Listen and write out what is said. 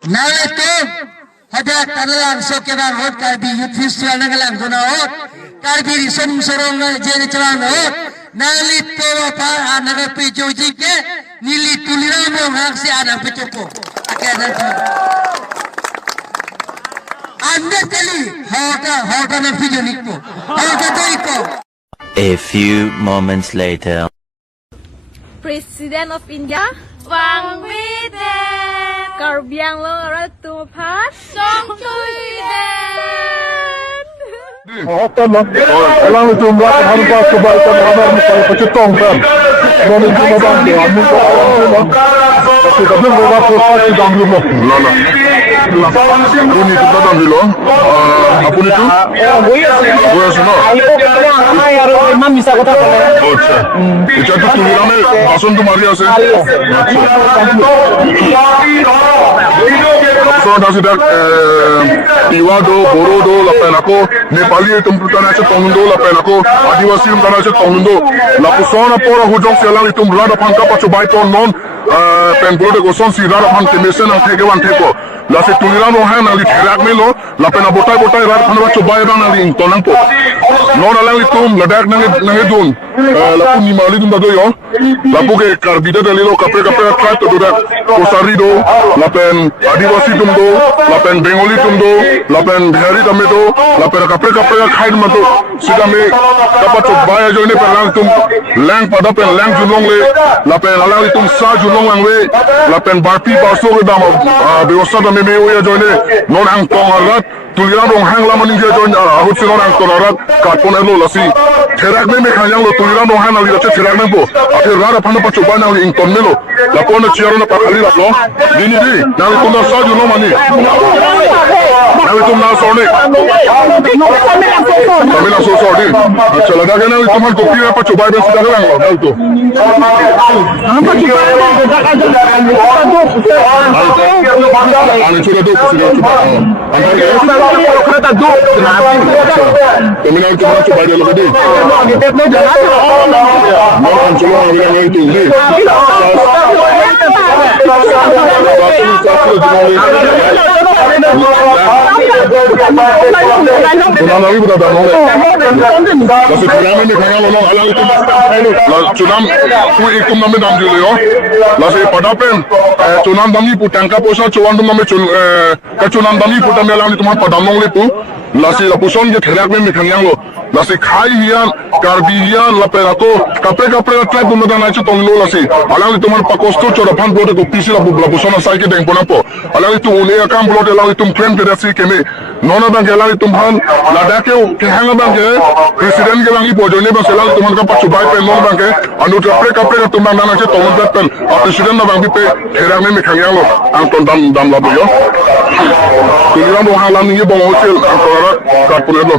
Nawe tu ada kanalang so kena hot karbi youth festival nagalang guna hot karbi risum sorong jene celang hot nali to apa anak pejoji ke nili tuliramo haksi anak pejoko akena tu anda teli hota na pejoni ko hota to iko. A few moments later. President of India Wang Widen Karbiang Long Ratu Pat Song Tuiden Alang itu melakukan hampa kebaikan amal misalnya pecetong kan. Non itu macam tu, amun tu orang tu. Tapi kalau mereka proses di dalam rumah, lala. Ini kita dalam rumah. Apa itu? Boya semua. Imam bisa kota kalau. अच्छा अच्छा तो तुलना में भाषण तुम्हारी यहाँ से so nasi dak Tiwa do Boro do lapen ako Nepali itu tanah aja Tongdo lapen ako Adivasi itu tanah aja Tongdo lapusona pora hujung selang itu berada pangka pacobai ton non penbolo de goson si rada pan kemesen ang tege wan teko lasi tuliran lo han ali terak melo lapen abotai botai rada pan pacobai ran ali tonang po non alang itu ladak nange dun lapu ni mali dun dado yo lapu ke karbida dalilo kapre try to do that kosari do lapen adivasi tum do lapen bengali tum do lapen bihari tame do lapen kapre khai dum do sida me kapa cobai jo ne pelang tum lang pada pen lang junong le lapen alang tum sa junong lang we lapen barpi baso ke dam beosa dame me we jo ne non ang tong arat tuliran rong hang lama ninja jo ahut sinon ang tong arat kapon elo lasi terak me khanyang lo tuliran rong hang ali rache terak me bo ape rara phana pa cobai na ing ton melo lapon chiaro na pa khali la lo dini di na tum na sa junong mani na tum na sone tamila so sorry acha lada ke na tum har kopi pa cobai be sida lang lo dal to ani chura do sida coba tamila tum na cobai lo de no kan chula na itu di Tunang lagi bukan dah nolak. Lalu tunang ini kaya orang alang itu, tunang tu ikum nama dam dulu yo. Lalu pada pen tunang dami putang kaposa cuan tu nama tunang dami putang melang itu mah pada nong lepu. Lalu lapuson je terak me kanyang lo. Lalu khai hian, karbi hian, laperato, kapre try tu nama naik tong lo lalu. Alang itu mah pakosto corapan blote ko pisi lapuson asai ke deng ponapo. Alang itu unia kam blote alang itu krem terasi keme. Nona bang kelang itu man ladake ke hanga bang ke presiden ke bangi bojone bang selang itu man ka pacubai pe nona bang ke anu kapre tu man nana che tong pen presiden na bang pe herang me khangyang lo ang ton dam labu yo tuliran do halam ni bong hotel ang tora ka punelo